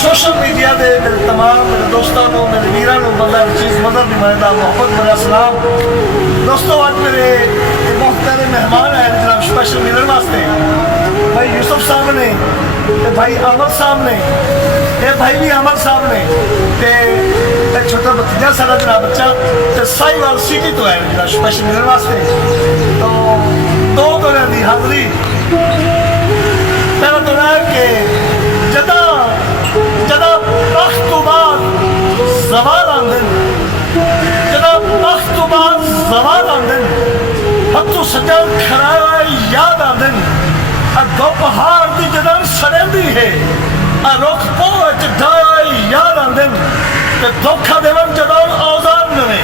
Social media के मेरे तमाम मेरे दोस्तों को मेरे वीरों को बंदा चीज़ मदद नुमाइंदा मोहब्बत मेरा सलाम। दोस्तों आज मेरे मुख्तलिफ मेहमान आए जनाब स्पेशल मिलने वास्ते। भाई यूसुफ साहब ने, भाई अमर साहब ने, ये भाई भी अमर साहब ने, एक छोटा भतीजा सारा जनाब बच्चा तो साहिवाल सिटी तो है जनाब स्पेशल मिलने वास्ते। तो दो तरह की हाजरी। पहला तो है कि जदा जदा वक्त तो बाद जवाल आंदे, जदा वक्त तो बाद जवाल आंदे, हथों सजा खड़ा याद आंदे, अगो पहाड़ की जदा सड़ेंदी है, रुख पोच ढाई याद आंदे, धोखा देवन जदों औजार नवे,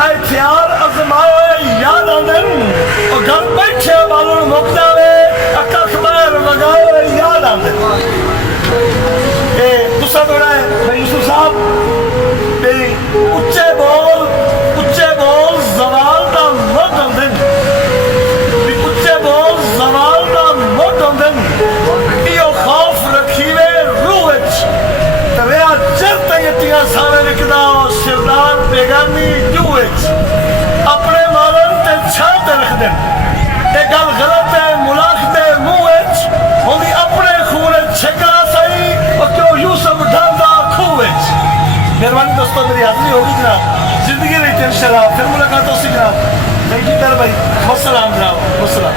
हथियार अजमाए याद आंदे, और घर बैठे बालन मुक जावे, अक्का खबर लगाए याद आंदे। दूसरा दौरा है भाई यूसुफ साहब, उच्चे बोल जवाल का मुड आंदे, उच्चे बोल जवाल का मुड आंदे, यो खौफ रखीवे रूह तरिया चर तयतियां सारे लिखदा सिरदार बेगानी जूह अपने मालन ते छाते रख दे। ये गल गलत है मुलाख दे मुंह होंदी अपने खून छिका सही और क्यों यूसुफ ढांदा खूह। मेहरबानी दोस्तों मेरी हाजिरी होगी जनाब, जिंदगी रही इंशाल्लाह फिर मुलाकात होगी जनाब। थैंक यू भाई, वसलाम जनाब, वसलाम।